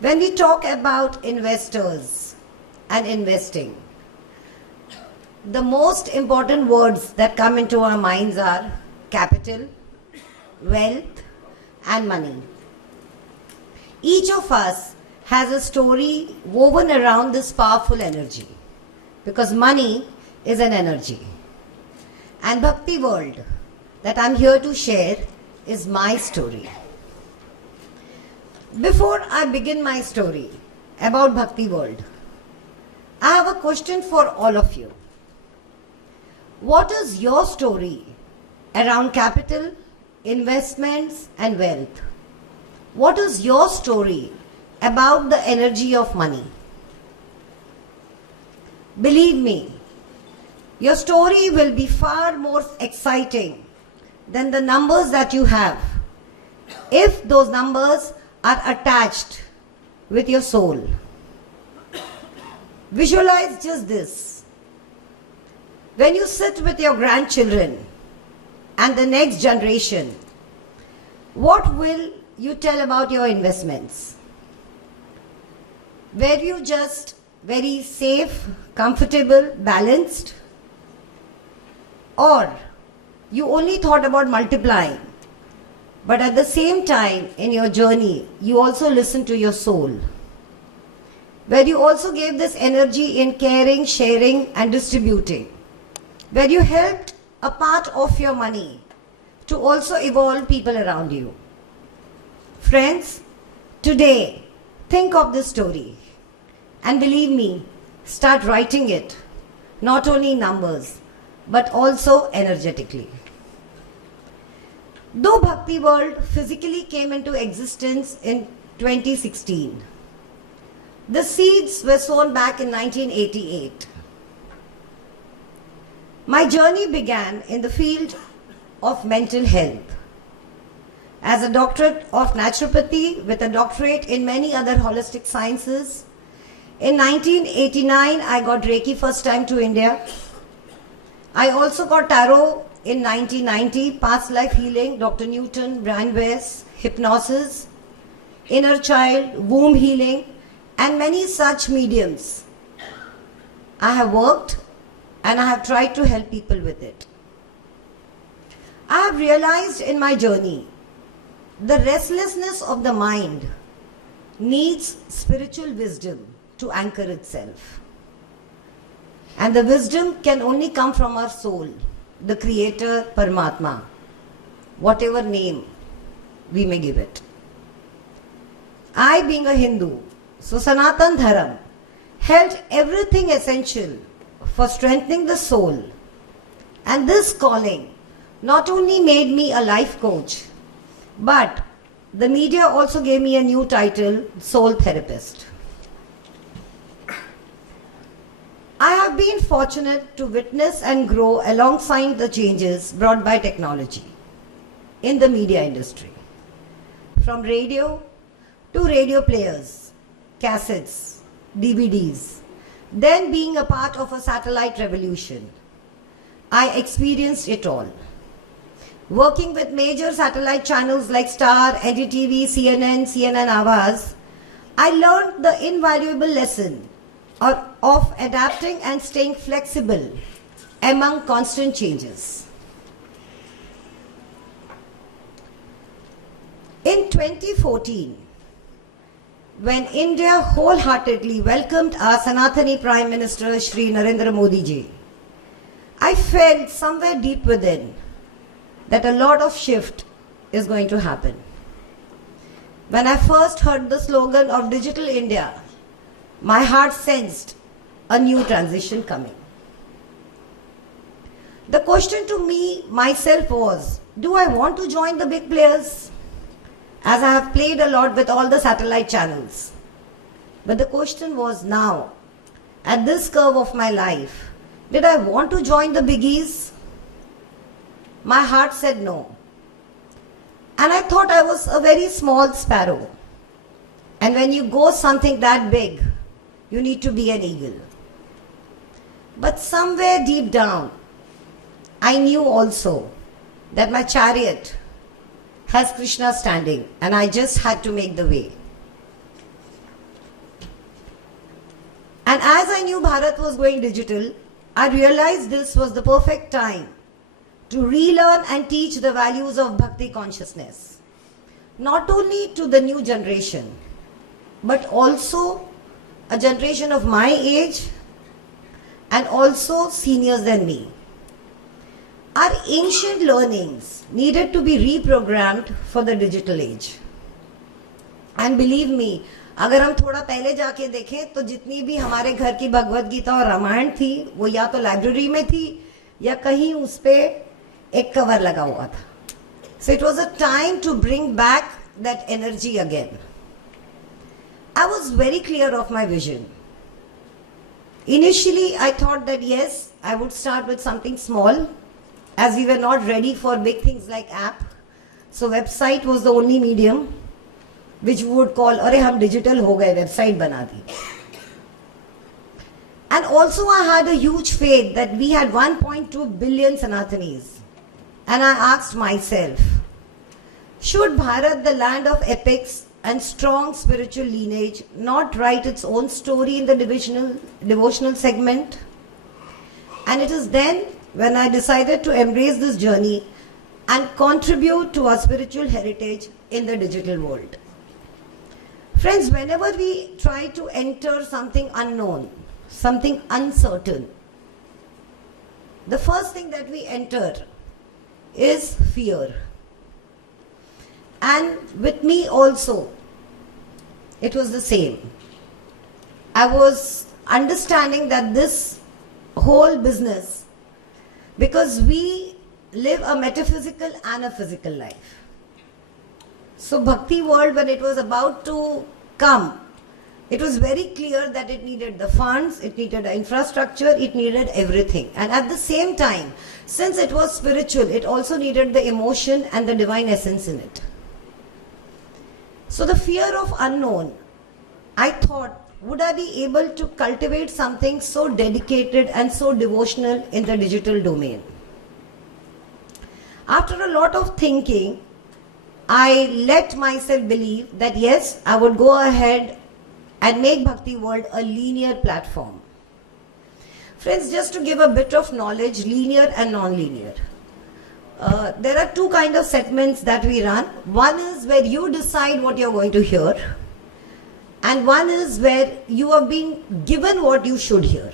When we talk about investors and investing, the most important words that come into our minds are capital, wealth, and money. Each of us has a story woven around this powerful energy because money is an energy. And Bhakti World that I'm here to share is my story. Before I begin my story about Bhakti World, I have a question for all of you. What is your story around capital, investments, and wealth? What is your story about the energy of money? Believe me, your story will be far more exciting than the numbers that you have if those numbers are attached with your soul. Visualize just this. When you sit with your grandchildren and the next generation, what will you tell about your investments? Were you just very safe, comfortable, balanced? Or you only thought about multiplying, but at the same time in your journey, you also listened to your soul, where you also gave this energy in caring, sharing, and distributing, where you helped a part of your money to also evolve people around you. Friends, today, think of this story and believe me, start writing it, not only in numbers, but also energetically. Though Bhakti World physically came into existence in 2016, the seeds were sown back in 1988. My journey began in the field of mental health. As a doctorate of naturopathy with a doctorate in many other holistic sciences, in 1989 I got Reiki first time to India. I also got Tarot in 1990, past life healing, Dr. Newton, Brian Weiss, hypnosis, inner child, womb healing, and many such mediums. I have worked and I have tried to help people with it. I have realized in my journey, the restlessness of the mind needs spiritual wisdom to anchor itself. And the wisdom can only come from our soul, the Creator, Paramatma, whatever name we may give it. I, being a Hindu, so Sanatan Dharam held everything essential for strengthening the soul. And this calling not only made me a life coach, but the media also gave me a new title, Soul Therapist. I have been fortunate to witness and grow alongside the changes brought by technology in the media industry. From radio to radio players, cassettes, DVDs, then being a part of a satellite revolution. I experienced it all. Working with major satellite channels like Star, NDTV, CNN Awaaz, I learned the invaluable lesson of adapting and staying flexible among constant changes. In 2014, when India wholeheartedly welcomed our Sanatani Prime Minister Shri Narendra Modi ji, I felt somewhere deep within that a lot of shift is going to happen. When I first heard the slogan of Digital India, my heart sensed a new transition coming. The question to me, myself was, do I want to join the big players? As I have played a lot with all the satellite channels. But the question was now, at this curve of my life, did I want to join the biggies? My heart said no. And I thought I was a very small sparrow. And when you go something that big, you need to be an eagle. But somewhere deep down, I knew also that my chariot has Krishna standing and I just had to make the way. And as I knew Bharat was going digital, I realized this was the perfect time to relearn and teach the values of Bhakti consciousness, not only to the new generation, but also a generation of my age and also seniors than me. Our ancient learnings needed to be reprogrammed for the digital age. And believe me, अगर हम थोड़ा पहले जाके देखें तो जितनी भी हमारे घर की भगवत गीता और रामायण थी वो या तो लाइब्रेरी में थी या कहीं उस पे एक कवर लगा हुआ था. So it was a time to bring back that energy again. I was very clear of my vision. Initially, I thought that yes, I would start with something small, as we were not ready for big things like app. So website was the only medium which we would call, अरे हम digital हो गए, website बना दी. And also I had a huge faith that we had 1.2 billion Sanatanis. And I asked myself, should Bharat, the land of epics and strong spiritual lineage, not write its own story in the devotional segment? And it is then when I decided to embrace this journey and contribute to our spiritual heritage in the digital world. Friends, whenever we try to enter something unknown, something uncertain, the first thing that we enter is fear. And with me also, it was the same. I was understanding that this whole business, because we live a metaphysical and a physical life. So Bhakti world, when it was about to come, it was very clear that it needed the funds, it needed the infrastructure, it needed everything. And at the same time, since it was spiritual, it also needed the emotion and the divine essence in it. So the fear of unknown, I thought, would I be able to cultivate something so dedicated and so devotional in the digital domain? After a lot of thinking, I let myself believe that yes, I would go ahead and make Bhakti World a linear platform. Friends, just to give a bit of knowledge, linear and non-linear. There are two kinds of segments that we run. One is where you decide what you're going to hear, and one is where you have been given what you should hear.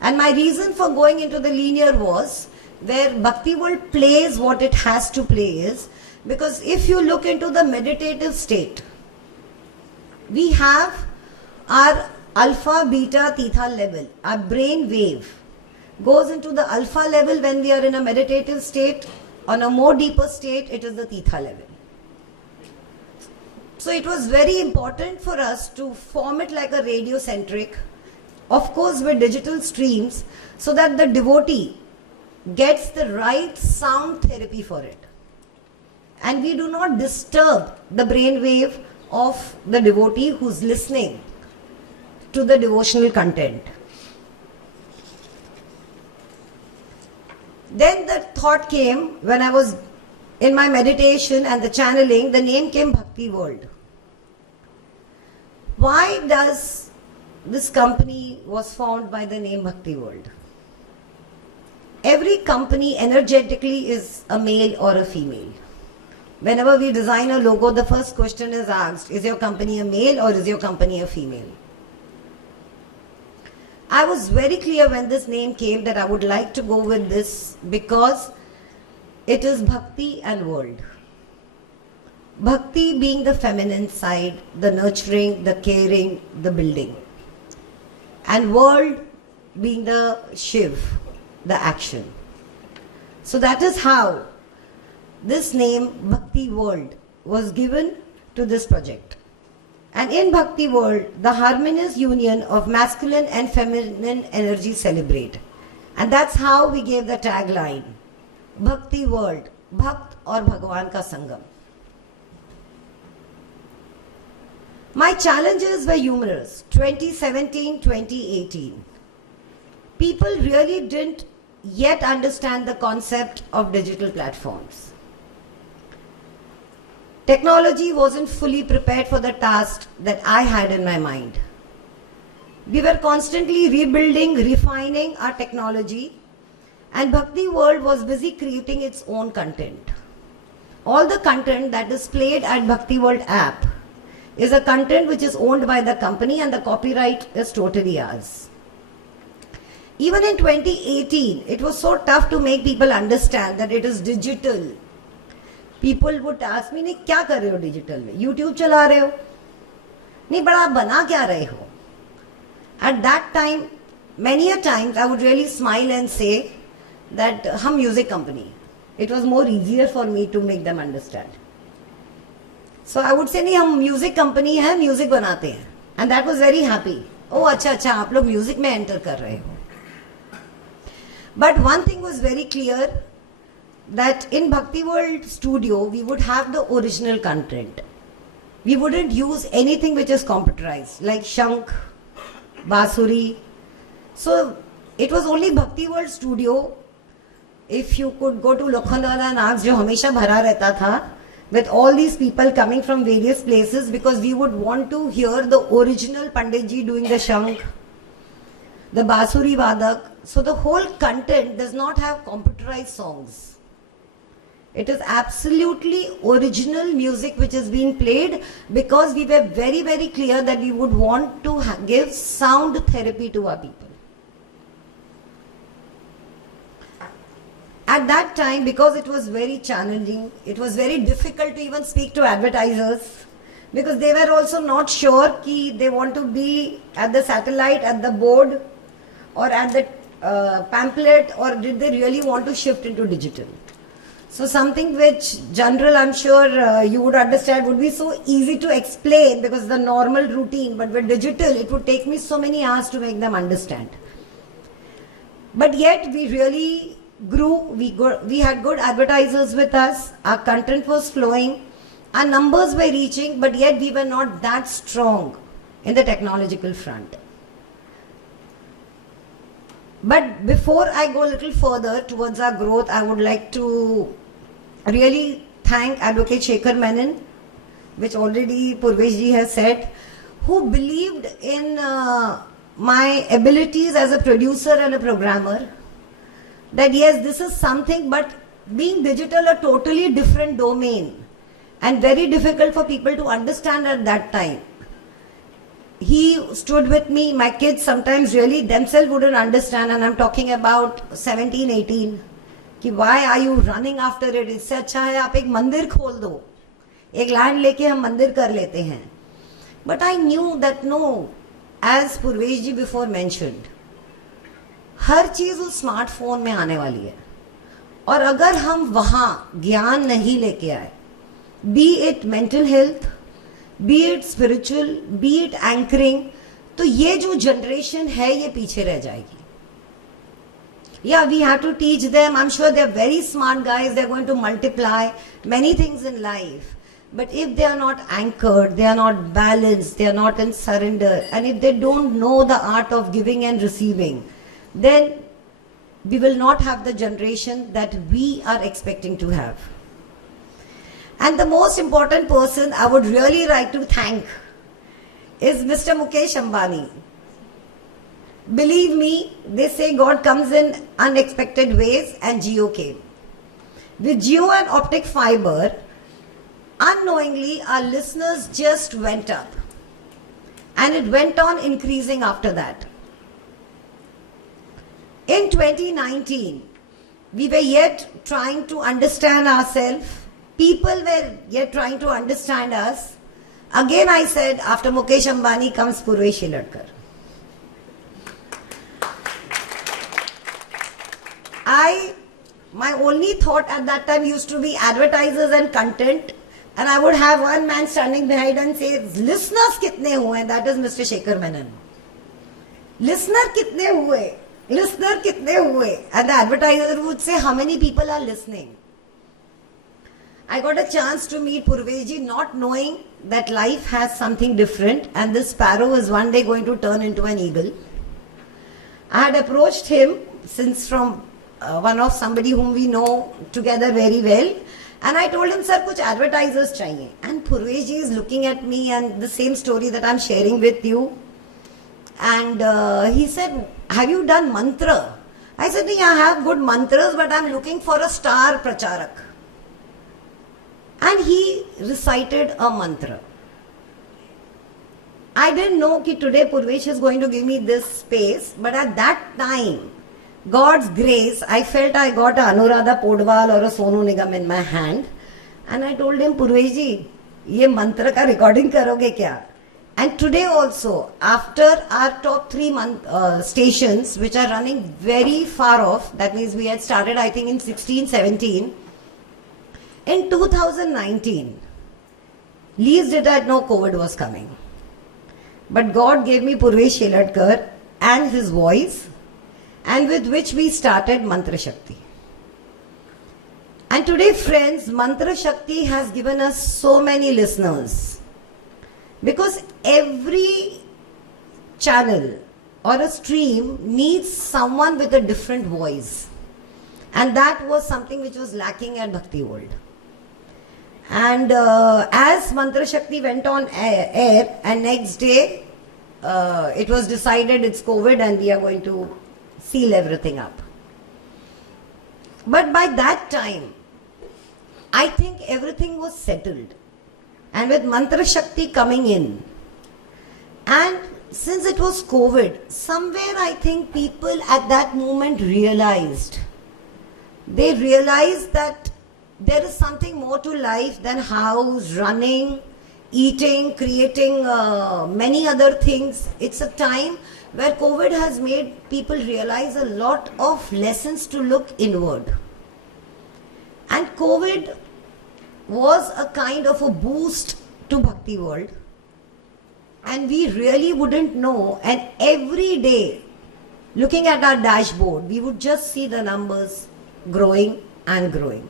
And my reason for going into the linear was where Bhakti World plays what it has to play is, because if you look into the meditative state, we have our alpha, beta, theta level. Our brain wave goes into the alpha level when we are in a meditative state. On a more deeper state, it is the theta level. So it was very important for us to form it like a radio-centric, of course with digital streams, so that the devotee gets the right sound therapy for it. And we do not disturb the brain wave of the devotee who's listening to the devotional content. Then the thought came when I was in my meditation and the channeling, the name came Bhakti World. Why does this company was formed by the name Bhakti World? Every company energetically is a male or a female. Whenever we design a logo, the first question is asked, is your company a male or is your company a female? I was very clear when this name came that I would like to go with this because it is Bhakti and World. Bhakti being the feminine side, the nurturing, the caring, the building. And World being the Shiv, the action. So that is how this name Bhakti World was given to this project. And in Bhakti World, the harmonious union of masculine and feminine energy celebrate. And that's how we gave the tagline, Bhakti World, Bhakt or Bhagwan ka Sangam. My challenges were humorous. 2017, 2018. People really didn't yet understand the concept of digital platforms. Technology wasn't fully prepared for the task that I had in my mind. We were constantly rebuilding, refining our technology, and Bhakti World was busy creating its own content. All the content that is played at Bhakti World app is a content which is owned by the company and the copyright is totally ours. Even in 2018, it was so tough to make people understand that it is digital. People would ask me, नहीं क्या कर रहे हो digital में? YouTube चला रहे हो? नहीं बड़ा आप बना क्या रहे हो? At that time, many a times I would really smile and say that हम music company. It was more easier for me to make them understand. So I would say नहीं हम music company है, music बनाते हैं. And that was very happy. Oh अच्छा अच्छा आप लोग music में enter कर रहे हो. But one thing was very clear that in Bhakti World Studio we would have the original content. We wouldn't use anything which is computerized like Shankh, Basuri. So it was only Bhakti World Studio. If you could go to Lokhandwala and ask, जो हमेशा भरा रहता था, with all these people coming from various places, because we would want to hear the original Panditji doing the Shankh, the Basuri Vadak. So the whole content does not have computerized songs. It is absolutely original music which is being played, because we were very, very clear that we would want to give sound therapy to our people. At that time, because it was very challenging, it was very difficult to even speak to advertisers, because they were also not sure कि they want to be at the satellite, at the board, or at the pamphlet, or did they really want to shift into digital. So something which general, I'm sure you would understand, would be so easy to explain because the normal routine, but with digital it would take me so many hours to make them understand. But yet we really grew, we had good advertisers with us, our content was flowing, our numbers were reaching, but yet we were not that strong in the technological front. But before I go a little further towards our growth, I would like to really thank Advocate Shekhar Menon, which already Purveshji has said, who believed in my abilities as a producer and a programmer, that yes, this is something, but being digital, a totally different domain and very difficult for people to understand at that time. He stood with me. My kids sometimes really themselves wouldn't understand, and I'm talking about 17, 18. कि why are you running after it? इससे अच्छा है आप एक मंदिर खोल दो, एक लैंड लेके हम मंदिर कर लेते हैं. But I knew that no, as Purvesh ji before mentioned, हर चीज उस स्मार्टफोन में आने वाली है, और अगर हम वहाँ ज्ञान नहीं लेके आए, be it mental health, be it spiritual, be it anchoring, तो ये जो जनरेशन है ये पीछे रह जाएगी. Yeah, we have to teach them. I'm sure they're very smart guys. They're going to multiply many things in life. But if they are not anchored, they are not balanced, they are not in surrender, and if they don't know the art of giving and receiving, then we will not have the generation that we are expecting to have. And the most important person I would really like to thank is Mr. Mukesh Ambani. Believe me, they say God comes in unexpected ways, and Jio came. With Jio and optic fiber, unknowingly our listeners just went up, and it went on increasing after that. In 2019, we were yet trying to understand ourselves. People were yet trying to understand us. Again I said, after Mukesh Ambani comes Purvesh Shiladkar. My only thought at that time used to be advertisers and content, and I would have one man standing behind and say, listeners kitne hue? That is Mr. Shekhar Menon. Listener kitne hue? Listener kitne hue? And the advertiser would say, how many people are listening? I got a chance to meet Purveshji, not knowing that life has something different, and this sparrow is one day going to turn into an eagle. I had approached him since from one of somebody whom we know together very well, and I told him, sir, kuch advertisers chahiye. And Purveshji is looking at me, and the same story that I'm sharing with you. And he said, have you done mantra? I said, I have good mantras, but I'm looking for a star pracharak. And he recited a mantra. I didn't know that today Purvesh is going to give me this space, but at that time, God's grace, I felt I got a Anuradha Podwal or a Sonu Nigam in my hand. And I told him, Purvesh ji, ye mantra ka recording karoge kya? And today also, after our top 3 stations, which are running very far off, that means we had started I think in 16, 17, in 2019, least did I know COVID was coming. But God gave me Purvesh Sheladkar and his voice, and with which we started Mantra Shakti. And today, friends, Mantra Shakti has given us so many listeners. Because every channel or a stream needs someone with a different voice. And that was something which was lacking at Bhakti World. And as Mantra Shakti went on air, and next day it was decided it's COVID and we are going to seal everything up. But by that time, I think everything was settled. And with Mantra Shakti coming in, and since it was COVID, somewhere I think people at that moment realized that there is something more to life than house, running, eating, creating many other things. It's a time where COVID has made people realize a lot of lessons to look inward. And COVID was a kind of a boost to Bhakti World. And we really wouldn't know. And every day, looking at our dashboard, we would just see the numbers growing and growing.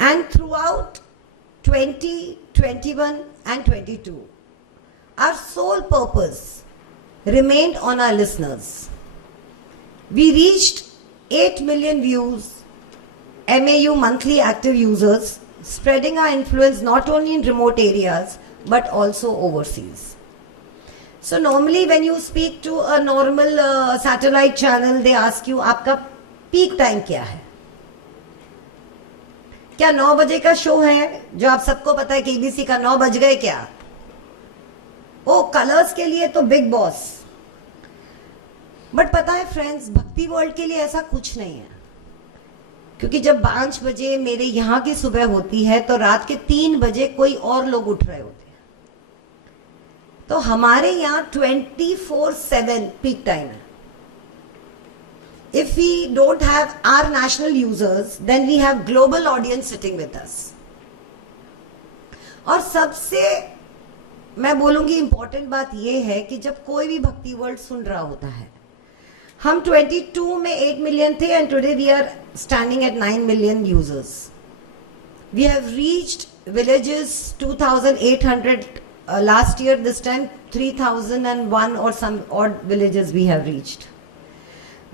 And throughout 20, 21 and 22, our sole purpose remained on our listeners. We reached 8 million views, MAU monthly active users, spreading our influence not only in remote areas but also overseas. So normally when you speak to a normal satellite channel, they ask you, आपका peak time क्या है? क्या 9 बजे का show है जो आप सबको पता है कि ABC का 9 बज गए क्या? ओ कलर्स के लिए तो बिग बॉस. बट पता है फ्रेंड्स, भक्ति वर्ल्ड के लिए ऐसा कुछ नहीं है. क्योंकि जब 5 बजे मेरे यहाँ की सुबह होती है तो रात के 3 बजे कोई और लोग उठ रहे होते हैं. तो हमारे यहाँ 24/7 पीक टाइम है. If we don't have our national users, then we have global audience sitting with us. और सबसे मैं बोलूँगी इम्पोर्टेंट बात ये है कि जब कोई भी भक्ति वर्ल्ड सुन रहा होता है, हम 22 में 8 million थे and today we are standing at 9 million users. We have reached villages 2,800 last year. This time 3,001 or some odd villages we have reached.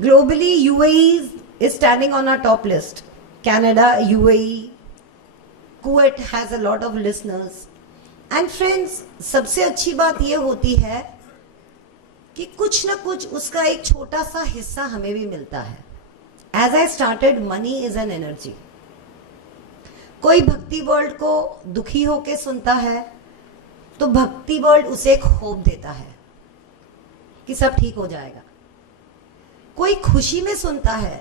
Globally, UAE is standing on our top list. Canada, UAE, Kuwait has a lot of listeners. And friends, सबसे अच्छी बात ये होती है कि कुछ ना कुछ उसका एक छोटा सा हिस्सा हमें भी मिलता है. As I started, money is an energy. कोई भक्ति वर्ल्ड को दुखी होके सुनता है तो भक्ति वर्ल्ड उसे एक होप देता है कि सब ठीक हो जाएगा. कोई खुशी में सुनता है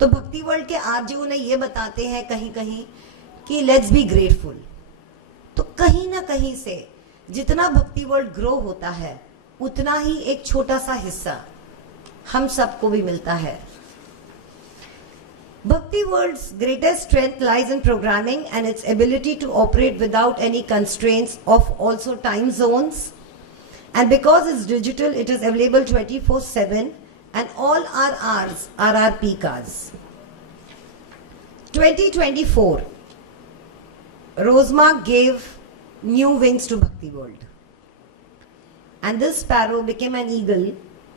तो भक्ति वर्ल्ड के आरजे उन्हें ये बताते हैं कहीं कहीं कि लेट्स बी ग्रेटफुल. तो कहीं ना कहीं से जितना भक्ति वर्ल्ड ग्रो होता है उतना ही एक छोटा सा हिस्सा हम सबको भी मिलता है. Bhakti World's greatest strength lies in programming and its ability to operate without any constraints of also time zones. And because it's digital, it is available 24/7 and all our hours are our peak hours. 2024, Rosemark gave new wings to Bhakti World. And this sparrow became an eagle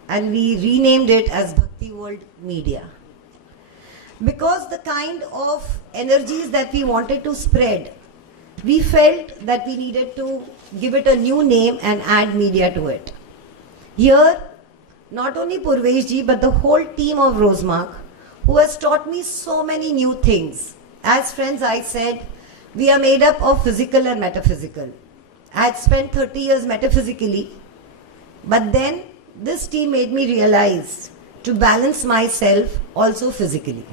and we renamed it as Bhakti World Media. Because the kind of energies that we wanted to spread, we felt that we needed to give it a new name and add media to it. Here, not only Purvesh ji, but the whole team of Rosemark, who has taught me so many new things. As friends, I said, we are made up of physical and metaphysical. I had spent 30 years metaphysically, but then this team made me realize to balance myself also physically.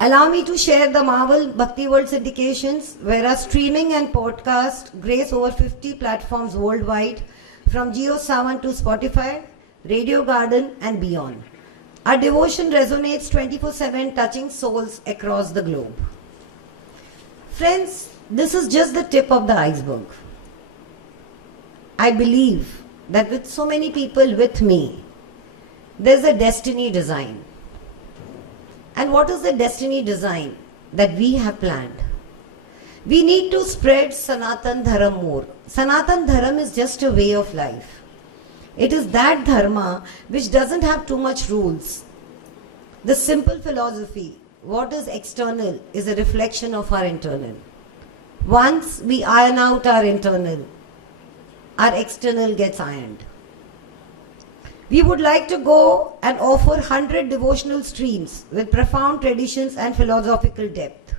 Allow me to share the Marvel Bhakti World syndications, where our streaming and podcast grace over 50 platforms worldwide, from JioSaavn to Spotify, Radio Garden and beyond. Our devotion resonates 24/7, touching souls across the globe. Friends, this is just the tip of the iceberg. I believe that with so many people with me, there's a destiny design. And what is the destiny design that we have planned? We need to spread Sanatan Dharam more. Sanatan Dharam is just a way of life. It is that dharma which doesn't have too much rules. The simple philosophy, what is external is a reflection of our internal. Once we iron out our internal, our external gets ironed. We would like to go and offer 100 devotional streams with profound traditions and philosophical depth.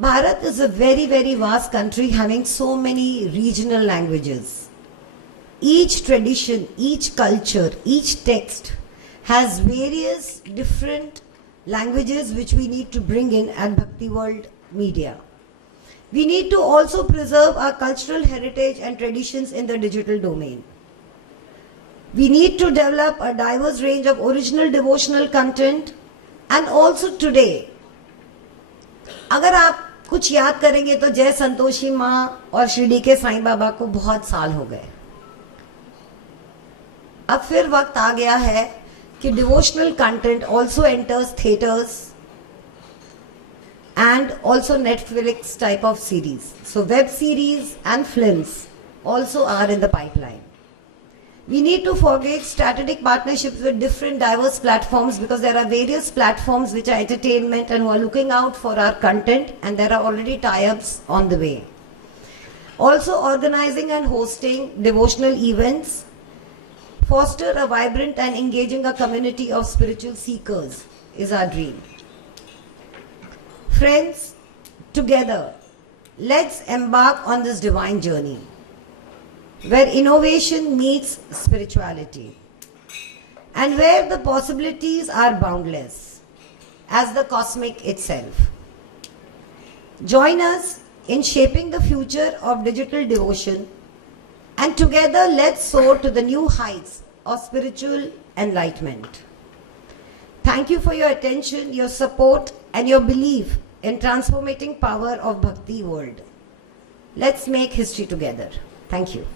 Bharat is a very, very vast country having so many regional languages. Each tradition, each culture, each text has various different languages which we need to bring in at Bhakti World Media. We need to also preserve our cultural heritage and traditions in the digital domain. We need to develop a diverse range of original devotional content, and also today, अगर आप कुछ याद करेंगे तो जय संतोषी माँ और शिरडी के साईं बाबा को बहुत साल हो गए. अब फिर वक्त आ गया है कि devotional content also enters theatres and also Netflix type of series. So web series and films also are in the pipeline. We need to forge strategic partnerships with different diverse platforms, because there are various platforms which are entertainment and who are looking out for our content, and there are already tie-ups on the way. Also organizing and hosting devotional events, foster a vibrant and engaging a community of spiritual seekers is our dream. Friends, together, let's embark on this divine journey where innovation meets spirituality and where the possibilities are boundless as the cosmic itself. Join us in shaping the future of digital devotion, and together let's soar to the new heights of spiritual enlightenment. Thank you for your attention, your support and your belief in transformating power of Bhakti World. Let's make history together. Thank you.